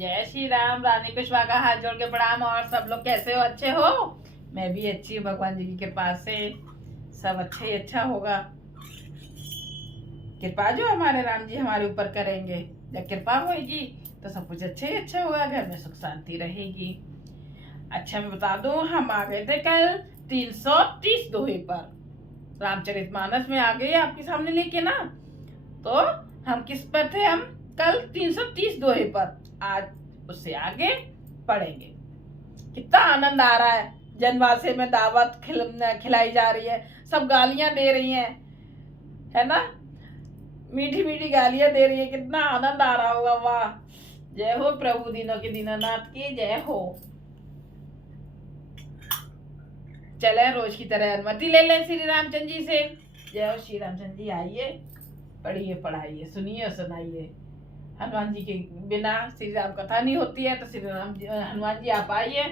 जय श्री राम। रानी कुशवाहा का हाथ जोड़ के प्रणाम। और सब लोग कैसे हो? अच्छे हो? मैं भी अच्छी हूँ, भगवान जी की कृपा से सब अच्छा ही अच्छा होगा। कृपा जो हमारे राम जी हमारे ऊपर करेंगे, जब कृपा होगी तो सब कुछ अच्छा ही अच्छा होगा, घर में सुख शांति रहेगी। अच्छा मैं बता दूं, हम आ गए थे कल 330 दोहे पर। रामचरितमानस में आ गए आपके सामने लेके ना। तो हम किस पर थे? हम कल 330 दोहे पर। आज उससे आगे पढ़ेंगे। कितना आनंद आ रहा है। जनवासे में दावत खिलाई जा रही है, सब गालियां दे रही हैं, है ना? मीठी मीठी गालियां दे रही है, कितना आनंद आ रहा होगा। वाह, जय हो प्रभु दीनों के दीनानाथ की जय हो। चले रोज की तरह अनुमति ले लें श्री रामचंद्र जी से। जय हो श्री रामचंद्र जी। आइए, पढ़िए, पढ़ाइए, सुनिए और सुनाइए। हनुमान जी के बिना श्री राम कथा नहीं होती है, तो श्री राम हनुमान जी आप आइए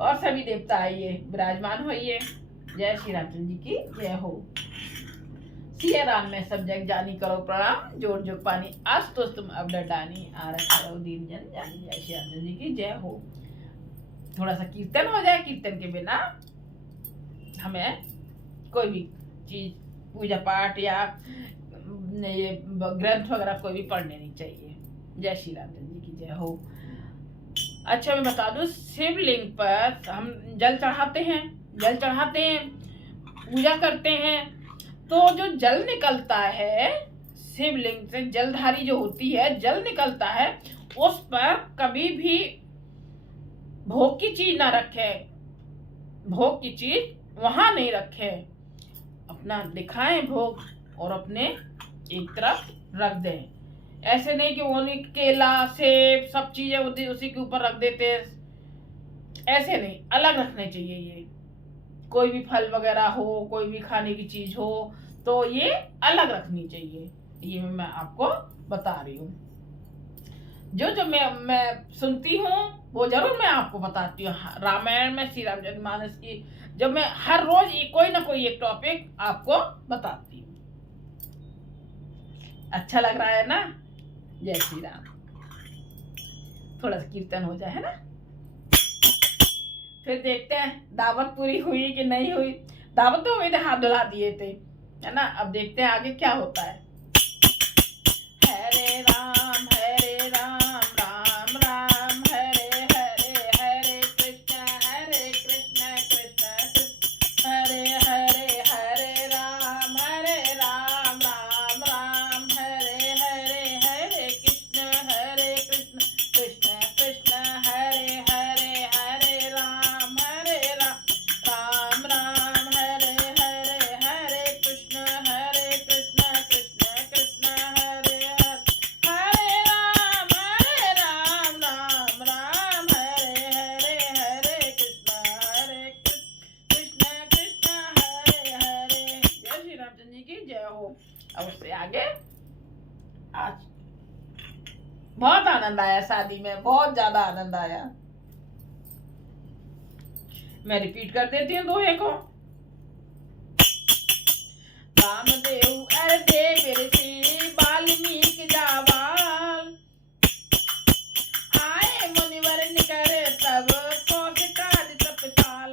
और सभी देवता आइए, विराजमान होइए। जय श्री रामचंद्र जी की जय हो। सिया राम में सब जग जानी करो प्रणाम, जोड़ जोग पानी आज तो तुम अब डरडानी आरत करो दीन जन जानी। जय श्री रामचंद्र जी की जय हो। थोड़ा सा कीर्तन हो जाए। कीर्तन के बिना हमें कोई भी चीज, पूजा पाठ या ये ग्रंथ वगैरह कोई भी पढ़ने नहीं चाहिए। जय श्री रामचंद्र जी की जय हो। अच्छा मैं बता दूं, शिवलिंग पर हम जल चढ़ाते हैं, पूजा करते हैं। तो जो जल निकलता है शिवलिंग से, जलधारी जो होती है, जल निकलता है, उस पर कभी भी भोग की चीज ना रखें। भोग की चीज वहां नहीं रखें। अपना दिखाएं भोग और अपने एक तरफ रख दें। ऐसे नहीं कि वो नहीं, केला सेब सब चीजें उसी के ऊपर रख देते। ऐसे नहीं, अलग रखने चाहिए। ये कोई भी फल वगैरह हो, कोई भी खाने की चीज हो, तो ये अलग रखनी चाहिए। ये मैं आपको बता रही हूँ। जो जो मैं सुनती हूँ वो जरूर मैं आपको बताती हूँ। रामायण में श्री रामचरितमानस की जब मैं हर रोज कोई ना कोई एक टॉपिक आपको बताती हूँ। अच्छा लग रहा है ना? जय श्री राम। थोड़ा सा कीर्तन हो जाए, है ना? फिर देखते हैं दावत पूरी हुई कि नहीं हुई। दावत तो हुई थे, हाथ धुला दिए थे, है ना? अब देखते हैं आगे क्या होता है। हरे राम राम राम हरे हरे, हरे कृष्ण कृष्ण कृष्ण हरे हरे, हरे राम राम राम हरे हरे, हरे कृष्ण कृष्ण कृष्ण हरे हरे, हरे राम राम राम हरे हरे, हरे कृष्ण कृष्ण कृष्ण हरे हरे, हरे राम राम हरे हरे, हरे कृष्ण कृष्ण कृष्ण हरे हरे। जय श्री रामचंद्र जी की जय हो। अब उससे आगे आज बहुत आनंद आया, शादी में बहुत ज्यादा आनंद आया। मैं रिपीट कर देती हूँ दोहे को। रामदेव देव ऋषि वाल्मीकि जाबाल, आए मुनिवर निकर तब कौशिकादि तपसाल।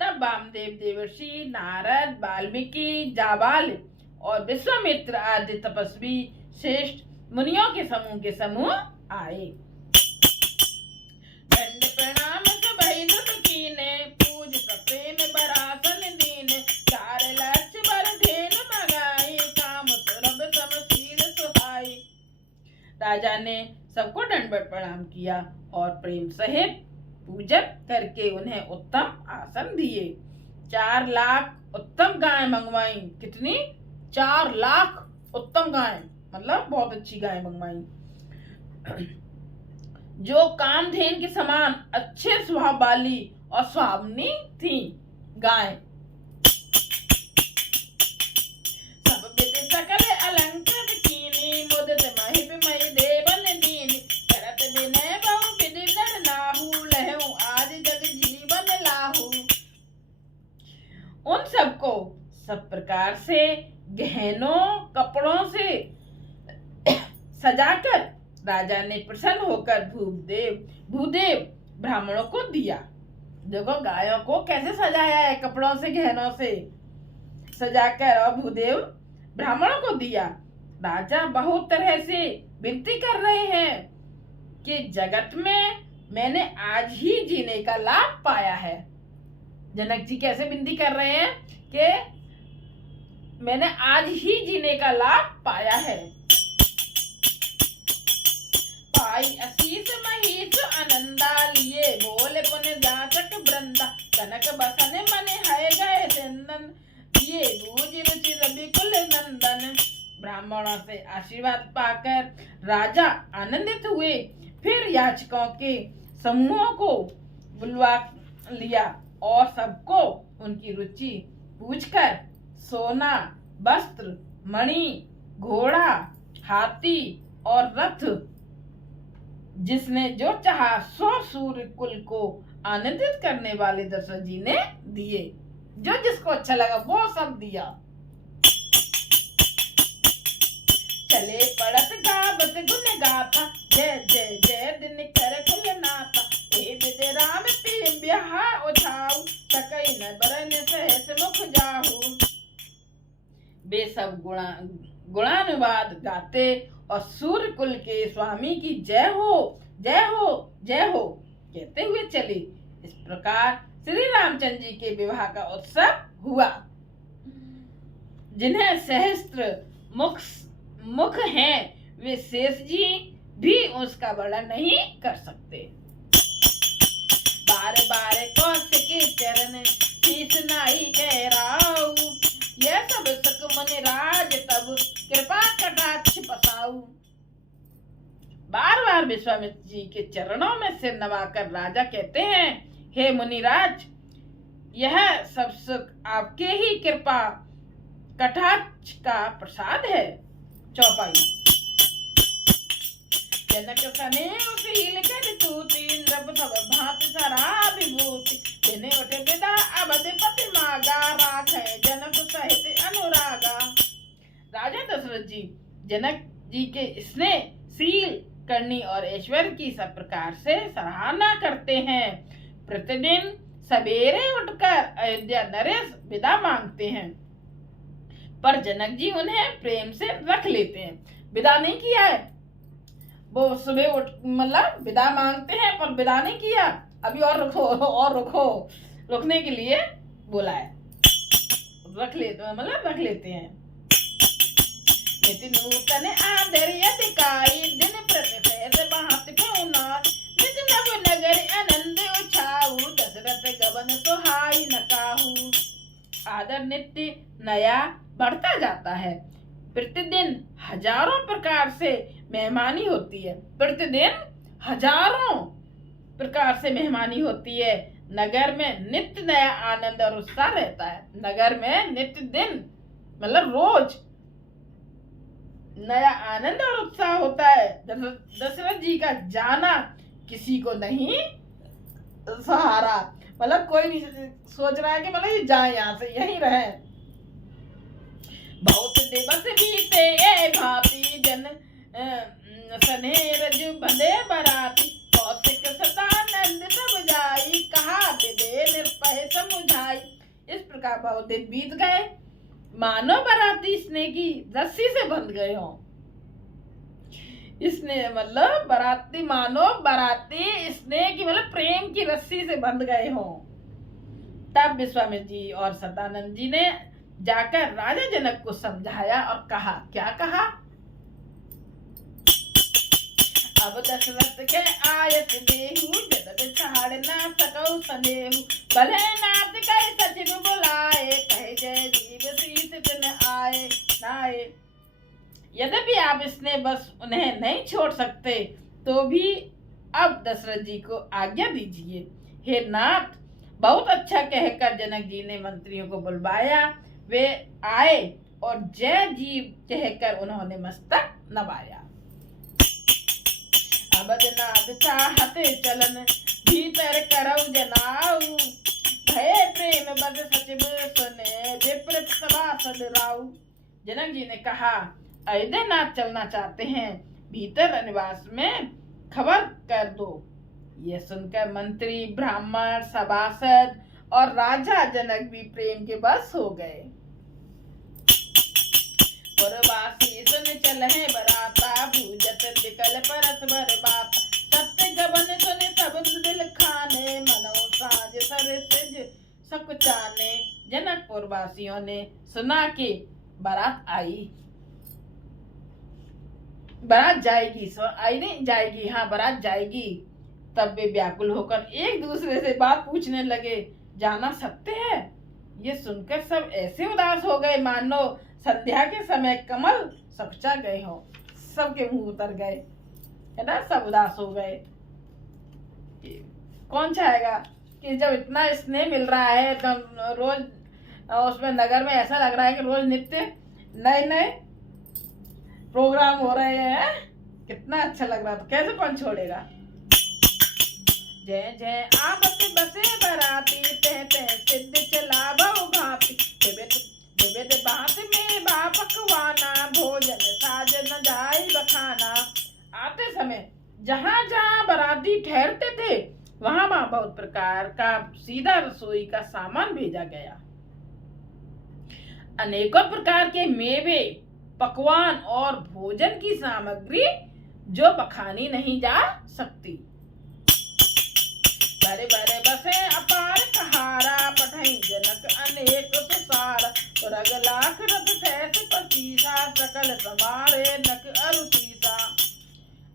तब वामदेव देवर्षि, नारद, वाल्मीकि, जाबाल और विश्वामित्र आदि तपस्वी श्रेष्ठ मुनियों के समूह आए। दंड प्रणाम सबहि दुख कीने, पूज सप्रेम बरासन दीन। चार लक्ष बर धेनु मंगाई, काम सुरभ समशील सुहाई। राजा ने सबको दंडवत प्रणाम किया और प्रेम सहित पूजन करके उन्हें उत्तम आसन दिए। 4 लाख उत्तम गाय मंगवाई। कितनी? 4 लाख उत्तम गाय, मतलब बहुत अच्छी गाय मंगवाई, जो कामधेन के समान अच्छे स्वभाव वाली और स्वामिनी थी गाय। सब विद सकल अलंकृत कीनी, मुदित महिप मई देवन दीन। करत विनय बहु विधि नर नाहु, लहु आज जग जीवन लाहू। उन सबको सब प्रकार से गहनों कपड़ों से सजाकर राजा ने प्रसन्न होकर भूदेव ब्राह्मणों को दिया। देखो गायों को कैसे सजाया है, कपड़ों से गहनों से सजाकर, और भूदेव ब्राह्मणों को दिया। राजा बहुत तरह से विनती कर रहे हैं कि जगत में मैंने आज ही जीने का लाभ पाया है। जनक जी कैसे विनती कर रहे हैं कि मैंने आज ही जीने का लाभ पाया है। पाई असीस महीस आनंदा लिए, बोले पुण्य जातक वृंदा, कनक बसन मने है गए चंदन, ये गूंज रुचि रवि कुल नंदन। ब्राह्मणों से आशीर्वाद पाकर राजा आनंदित हुए। फिर याचकों के समूहों को बुलवा लिया और सबको उनकी रुचि पूछकर सोना, वस्त्र, मणि, घोड़ा, हाथी और रथ जिसने जो चाहा सो सूर्य कुल को आनंदित करने वाले दशरथ जी ने दिए। जो जिसको अच्छा लगा वो सब दिया। चले पड़त गावत गुण गाता, जय जय जय दिन कर कुल नाता, ए विदे राम प्रेम बिहार उठाऊ, सकई न बरन सहस मुख जाहू। वे सब गुणानुवाद गाते और सूर्य कुल के स्वामी की जय हो जय हो जय हो कहते हुए चले। इस प्रकार श्री रामचंद्र जी के विवाह का उत्सव हुआ। जिन्हें सहस्त्र मुख हैं वे शेष जी भी उसका वर्णन नहीं कर सकते। बार बार कौशिक के चरण शीश नाई कह राऊ, यह सब सुख मुनि राज तब कृपा कटाक्ष पसाऊ। बार बार विश्वामित्र जी के चरणों में सिर नवाकर राजा कहते हैं, हे मुनिराज, यह सब सुख आपके ही कृपा कटाक्ष का प्रसाद है। चौपाई। जनक सने उसील कर तूती, नृप सब भांति सरा विभूति, जिन्हें उठे विदा अवधि पति मागा, राखे जनक सहित अनुरागा। राजा दशरथ जी जनक जी के स्नेह, शील, करनी और ऐश्वर्य की सब प्रकार से सराहना करते हैं। प्रतिदिन सवेरे उठकर अयोध्या नरेश विदा मांगते हैं, पर जनक जी उन्हें प्रेम से रख लेते हैं। विदा नहीं किया है, वो सुबह उठ मतलब विदा मांगते हैं पर विदा नहीं किया, अभी और रुको रुकने के लिए बोला है, रख लेते हैं। नितिन नूतन आदर्य दिखाई, दिन प्रतिशत बहात पौना, नित नव नगर आनंद उछाऊ, दशरथ गवन सुहाई न काहू। आदर नित्य नया बढ़ता जाता है। प्रतिदिन हजारों प्रकार से मेहमानी होती है। प्रतिदिन हजारों प्रकार से मेहमानी होती है। नगर में नित्य नया आनंद और उत्साह रहता है। नगर में नित्य दिन मतलब रोज नया आनंद और उत्साह होता है। दशरथ जी का जाना किसी को नहीं सहारा, मतलब कोई भी सोच रहा है कि मतलब ये जाए यहाँ से, यहीं रहे। बहुत दिवस बीते ए भांति, जन सने रज बंधे बराती, कौशिक सतानंद सब जाई, कहा विदे निर्भय समुझाई। इस प्रकार बहुत दिन बीत गए, मानो बराती स्नेह की रस्सी से बंध गए हों। इसने मतलब बराती स्नेह की मतलब प्रेम की रस्सी से बंध गए हों। तब विश्वामित्र जी और सतानंद जी ने जाकर राजा जनक को समझाया और कहा, क्या कहा? अब दशरथ के आयत देहु, जद छाड़ ना सकौ सनेहु, भले नाथ कहे सचिव बुलाए, कहे जय जीव शीस दिन आए नाए। यद्यपि आप इसने बस उन्हें नहीं छोड़ सकते, तो भी अब दशरथ जी को आज्ञा दीजिए। हे नाथ, बहुत अच्छा कहकर जनक जी ने मंत्रियों को बुलवाया। वे आए और जय जीव कहकर उन्होंने मस्तक नवाया। अबदनाद चाहते चलन, भीतर करऊ जनाऊ, भय प्रेम बद सचिव सुने, विपरीत सभासद राऊ। जनक जी ने कहा, अयोध्यानाथ चलना चाहते हैं, भीतर निवास में खबर कर दो। यह सुनकर मंत्री, ब्राह्मण, सभासद और राजा जनक भी प्रेम के बस हो गए। पुरवासी सुन चलहि बराता, भूजत बिकल परस्पर बात। सत्य गबन सुन सब दिल खाने, मनो साज सर सिज सकुचाने। जनकपुर वासियों ने सुना कि बारात आई, बारात जाएगी, आई नहीं जाएगी, हाँ बारात जाएगी। तब वे व्याकुल होकर एक दूसरे से बात पूछने लगे, जाना सत्य है? ये सुनकर सब ऐसे उदास हो गए मानो संध्या के समय कमल सकुचा गए हो। सबके मुंह उतर गए, है ना, सब उदास हो गए। कौन चाहेगा कि जब इतना स्नेह मिल रहा है तो रोज उसमें नगर में ऐसा लग रहा है कि रोज नित्य नए नए प्रोग्राम हो रहे हैं, कितना अच्छा लग रहा, तो कैसे कौन छोड़ेगा। जय जय आवत बसे बराती, तह तह सिद्ध चला बहु भांति। विविध बात में बा पकवाना, भोजन साज न जाय बखाना। आते समय जहाँ जहाँ बराती ठहरते थे वहां बहुत प्रकार का सीधा रसोई का सामान भेजा गया। अनेकों प्रकार के मेवे, पकवान और भोजन की सामग्री जो बखानी नहीं जा सकती। बड़े बड़े बसे अपार कहारा, पठई जनक अनेक सुसार। रग लाख रथ फैस पचीसा, सकल समारे नक अरुसीसा।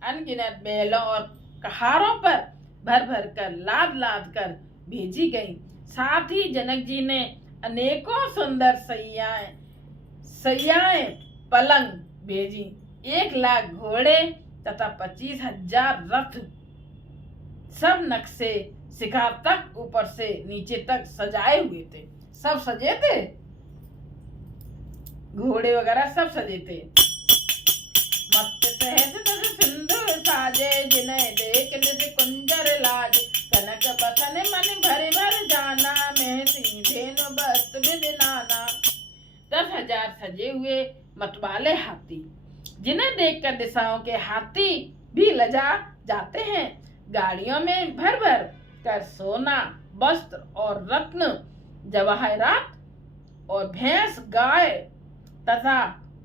अनगिनत बैलों और कहारों पर भर भर कर लाद लाद कर भेजी गई। साथ ही जनक जी ने अनेकों सुंदर सैयाएं पलंग भेजी। 1,00,000 घोड़े तथा 25,000 रथ, सब नक्शे शिकार तक ऊपर से नीचे तक सजाए हुए थे। सब सजे थे, घोड़े वगैरह सब सजे थे। मत सहज तस सिंधु साजे, जिन्हें देख निज कुंजर लाज। कनक बसन मन भर भर जाना, मैं सीधेनु बस्त बिन नाना। 10,000 सजे हुए मतवाले हाथी, जिन्हें देखकर दिशाओं के हाथी भी लजा जाते हैं। गाड़ियों में भर भर कर सोना, वस्त्र और रत्न, जवाहरात और भैंस, गाय तथा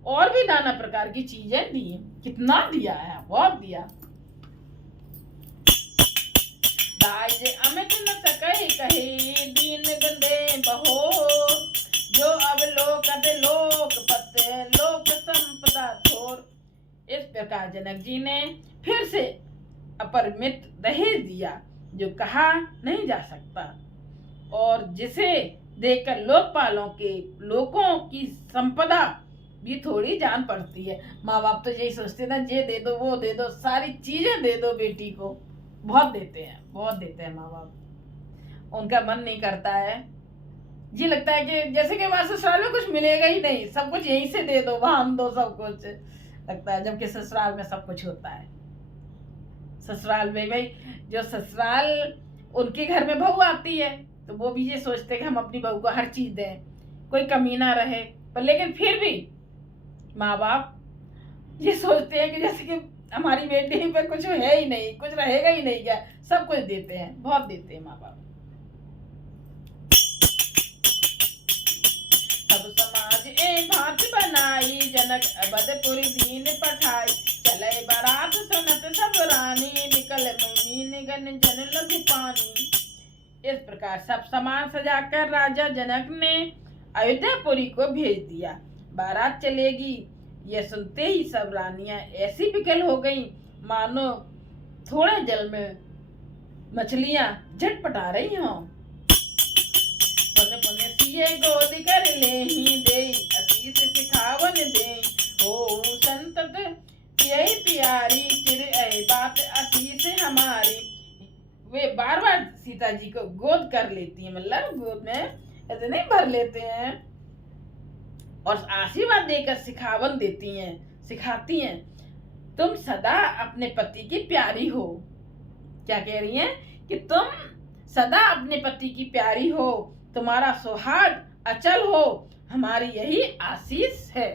और भी नाना प्रकार की चीजें दी। कितना दिया है, बहुत दिया। दाज अमित न सके कही, दीन बंदे बहो। जो अब लोक पते, लोक संपदा थोर। इस प्रकार जनक जी ने फिर से अपरिमित दहेज दिया, जो कहा नहीं जा सकता, और जिसे देखकर लोकपालों के लोगों की संपदा भी थोड़ी जान पड़ती है। माँ बाप तो यही सोचते ना, ये दे दो, वो दे दो, सारी चीजें दे दो बेटी को। बहुत देते हैं माँ बाप। उनका मन नहीं करता है, जी लगता है कि जैसे कि वहां ससुराल में कुछ मिलेगा ही नहीं, सब कुछ यहीं से दे दो, वहां दो, सब कुछ लगता है। जबकि ससुराल में सब कुछ होता है। ससुराल में भाई, जो ससुराल उनके घर में बहू आती है तो वो भी ये सोचते हैं कि हम अपनी बहू को हर चीज दें, कोई कमी ना रहे। पर लेकिन फिर भी माँ बाप ये सोचते हैं कि जैसे कि हमारी बेटी पे कुछ है ही नहीं, कुछ रहेगा ही नहीं क्या, सब कुछ देते हैं, बहुत देते हैं माँ बाप। सब समाज ए भांति बनाई, जनक अवधपुरी दीन पठाई। चले बारात सुनत सब रानी, निकल मीन गन जन लघु पानी। इस प्रकार सब सामान सजाकर राजा जनक ने अयोध्यापुरी को भेज दिया। बारात चलेगी, यह सुनते ही सब रानियां ऐसी विकल हो गईं मानो थोड़े जल में मछलियां झटपटा रही हों। पुन पुन सिए गोद कर लेहि, देई आशीष सिखावन देई। ओ संतत यही प्यारी, चिर ऐ बात आशीष हमारी। वे बार बार सीता जी को गोद कर लेती हैं, मतलब गोद में ऐसे नहीं भर लेते हैं, और आशीर्वाद देकर सिखावन देती हैं, सिखाती हैं। तुम सदा अपने पति की प्यारी हो। क्या कह रही हैं कि तुम सदा अपने पति की प्यारी हो, तुम्हारा सौहार्द अचल हो, हमारी यही आशीष है।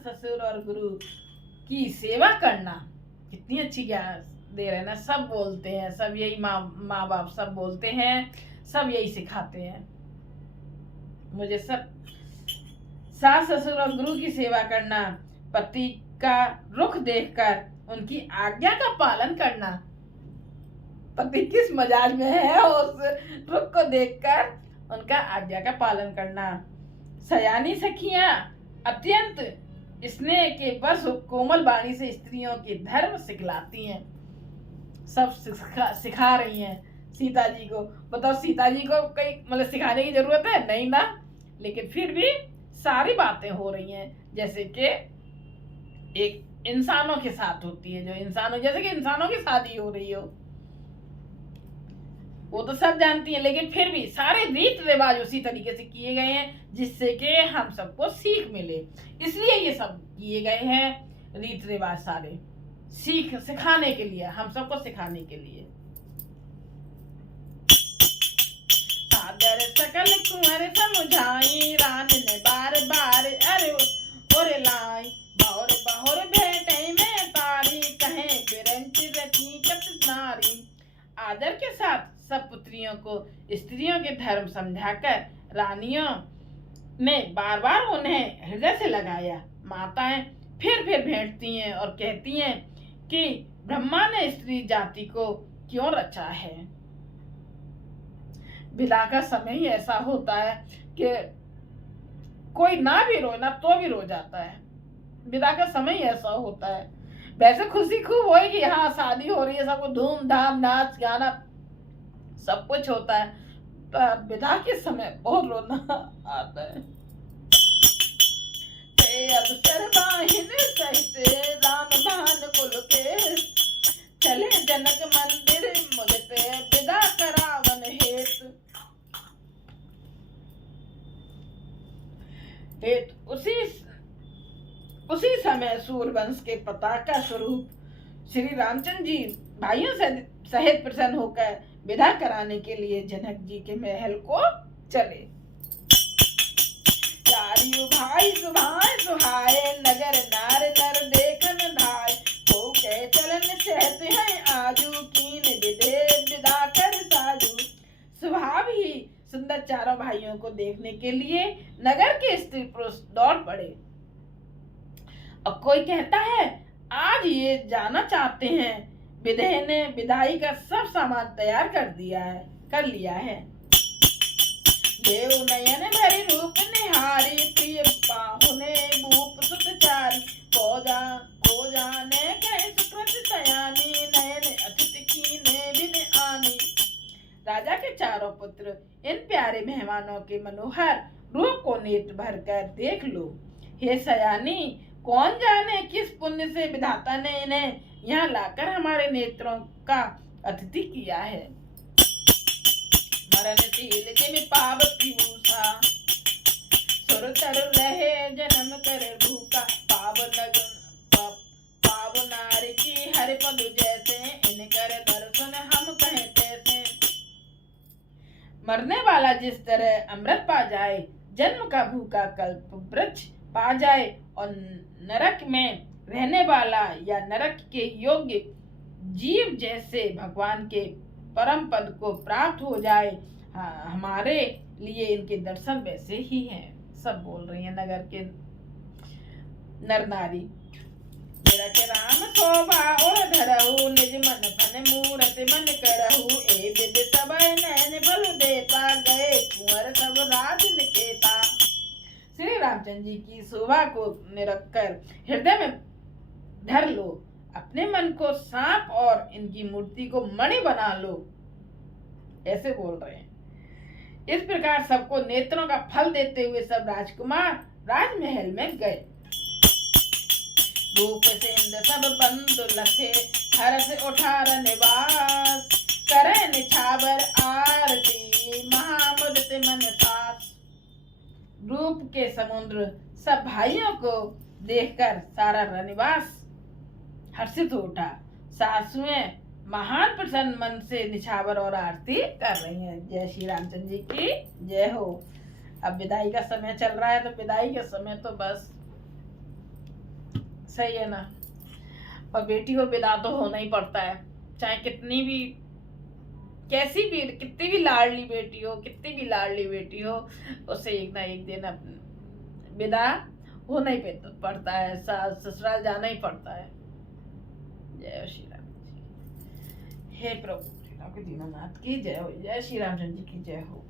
ससुर और गुरु की सेवा करना। कितनी अच्छी ज्ञान दे रहे हैं ना। सब बोलते हैं, सब यही माँ बाप सब बोलते हैं, सब यही सिखाते हैं मुझे। सब सास ससुर और गुरु की सेवा करना, पति का रुख देखकर उनकी आज्ञा का पालन करना। पति किस मजाज में है उस रुख को देखकर उनका आज्ञा का पालन करना। सयानी सखियां अत्यंत स्नेह के बस कोमल वाणी से स्त्रियों के धर्म सिखलाती हैं। सब सिखा रही हैं सीता जी को। बताओ, सीता जी को कहीं मतलब सिखाने की जरूरत है नहीं ना, लेकिन फिर भी सारी बातें हो रही हैं जैसे कि एक इंसानों के साथ होती है, जो इंसानों जैसे कि इंसानों की शादी हो रही हो, वो तो सब जानती हैं, लेकिन फिर भी सारे रीत रिवाज उसी तरीके से किए गए हैं जिससे कि हम सबको सीख मिले। इसलिए ये सब किए गए हैं रीत रिवाज सारे सिखाने के लिए, हम सबको सिखाने के लिए। सादर सकल कुंवर समझाई, रान ने बार बार अरे ओरे लाई, बहुर बहुर भेटे में तारी, कहे बिरंच रखी कत नारी। आदर के साथ सब पुत्रियों को स्त्रियों के धर्म समझाकर रानियों ने बार बार उन्हें हृदय से लगाया। माताएं फिर भेंटती हैं और कहती हैं कि ब्रह्मा ने स्त्री जाति को क्यों रचा है। विदा का समय ही ऐसा होता है कि कोई ना भी रोए ना तो भी रो जाता है। विदा का समय ही ऐसा होता है। वैसे खुशी खूब होगी कि हाँ शादी हो रही है, सबको धूमधाम नाच गाना सब कुछ होता है, पर विदा के समय बहुत रोना आता है। अवसर बाहिन सहित राम भान कुल के, चले जनक मंदिर मुझ पे विदा करावन हेत। उसी समय सूर्यवंश के पताका स्वरूप श्री रामचंद्र जी भाइयों सहित प्रसन्न होकर विदा कराने के लिए जनक जी के महल को चले। चारियों भाई सुभाए सुहाए, नगर नार नर देखन धाय, हो के चलन सहत है आजू, कीन विधे विदा कर साजू। स्वभाव ही सुंदर चारों भाइयों को देखने के लिए नगर के स्त्री पुरुष दौड़ पड़े। और कोई कहता है आज ये जाना चाहते हैं, विधे ने विदाई का सब सामान तैयार कर लिया है। देव नयन भरी रूप निहारी, प्रिय पाहुने भूप सुतचारी, को जाने कहे सुकृत सयानी, नयन अतिथि कीने बिन आनी। राजा के चारों पुत्र इन प्यारे मेहमानों के मनोहर रूप को नेत्र भर कर देख लो। हे सयानी, कौन जाने किस पुण्य से विधाता ने इन्हें यहाँ लाकर हमारे नेत्रों का अतिथि किया है। मरणशील जिम पाव पीयूषा, सुर तर रहे जन्म कर भूखा, पाव नारी की हर पद जैसे, इन कर दर्शन हम कहें तैसे। मरने वाला जिस तरह अमृत पा जाए, जन्म का भूखा कल्प वृक्ष पा जाए, और नरक में रहने वाला या नरक के योग्य जीव जैसे भगवान के परम पद को प्राप्त हो जाए, हमारे लिए इनके दर्शन वैसे ही हैं। सब बोल रही हैं नगर के नर नारी। राम शोभा और धरहु, निज मन फन मूरत मन करहु, ए विद सब नैन फल देता, गए कुंवर सब राज निकेता। श्री रामचंद्र जी की शोभा को निरख कर हृदय में धर लो, अपने मन को सांप और इनकी मूर्ति को मणि बना लो, ऐसे बोल रहे हैं। इस प्रकार सबको नेत्रों का फल देते हुए सब राजकुमार राजमहल में गए। रूप से इंद्र सब बंधु लखे, हर से उठार निवास, करे निछावर आरती, महामुदित मन सास। रूप के समुद्र सब भाइयों को देखकर सारा रनिवास हर्षित हो उठा। सासुएं महान प्रसन्न मन से निछावर और आरती कर रही हैं। जय श्री रामचंद्र जी की जय हो। अब विदाई का समय चल रहा है, तो विदाई के समय तो बस सही है ना। और बेटी को विदा तो होना ही पड़ता है, चाहे कितनी भी कैसी भी कितनी भी लाडली बेटी हो, कितनी भी लाडली बेटी हो, उसे एक ना एक दिन विदा होना ही पड़ता है, ससुराल जाना ही पड़ता है। जय श्री राम जी। हे प्रभु श्री राम के दीनानाथ की जय हो, जय श्री रामचंद्र जी की जय हो।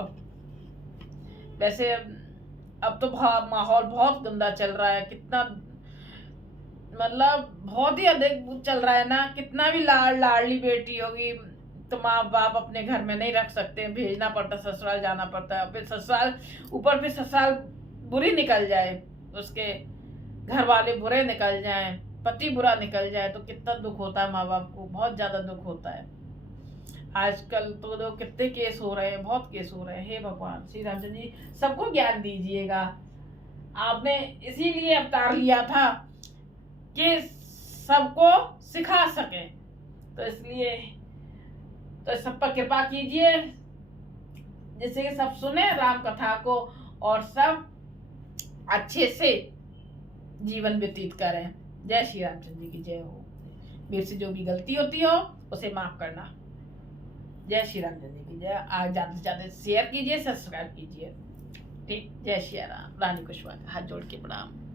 अब वैसे अब तो माहौल बहुत गंदा चल रहा है, कितना मतलब बहुत ही अधिक चल रहा है ना। कितना भी लाडली बेटी होगी तो माँ बाप अपने घर में नहीं रख सकते, भेजना पड़ता, ससुराल जाना पड़ता है। फिर ससुराल ऊपर फिर ससुराल बुरी निकल जाए, उसके घर वाले बुरे निकल जाएं, पति बुरा निकल जाए तो कितना दुख होता है, माँ बाप को बहुत ज्यादा दुख होता है। आजकल तो कितने केस हो रहे हैं, बहुत केस हो रहे हैं। हे भगवान श्री रामचंद्र जी सबको ज्ञान दीजिएगा। आपने इसीलिए अवतार लिया था कि सबको सिखा सके, तो इसलिए तो सब पर कृपा कीजिए जिससे कि सब सुने राम कथा को और सब अच्छे से जीवन व्यतीत करें। जय श्री रामचंद्र जी की जय हो। मेरे से जो भी गलती होती हो उसे माफ करना। जय श्री रामचंद्र जी की जय। आज ज्यादा से ज्यादा शेयर कीजिए, सब्सक्राइब कीजिए। ठीक, जय श्री राम। रानी कुशवाहा हाथ जोड़ के प्रणाम।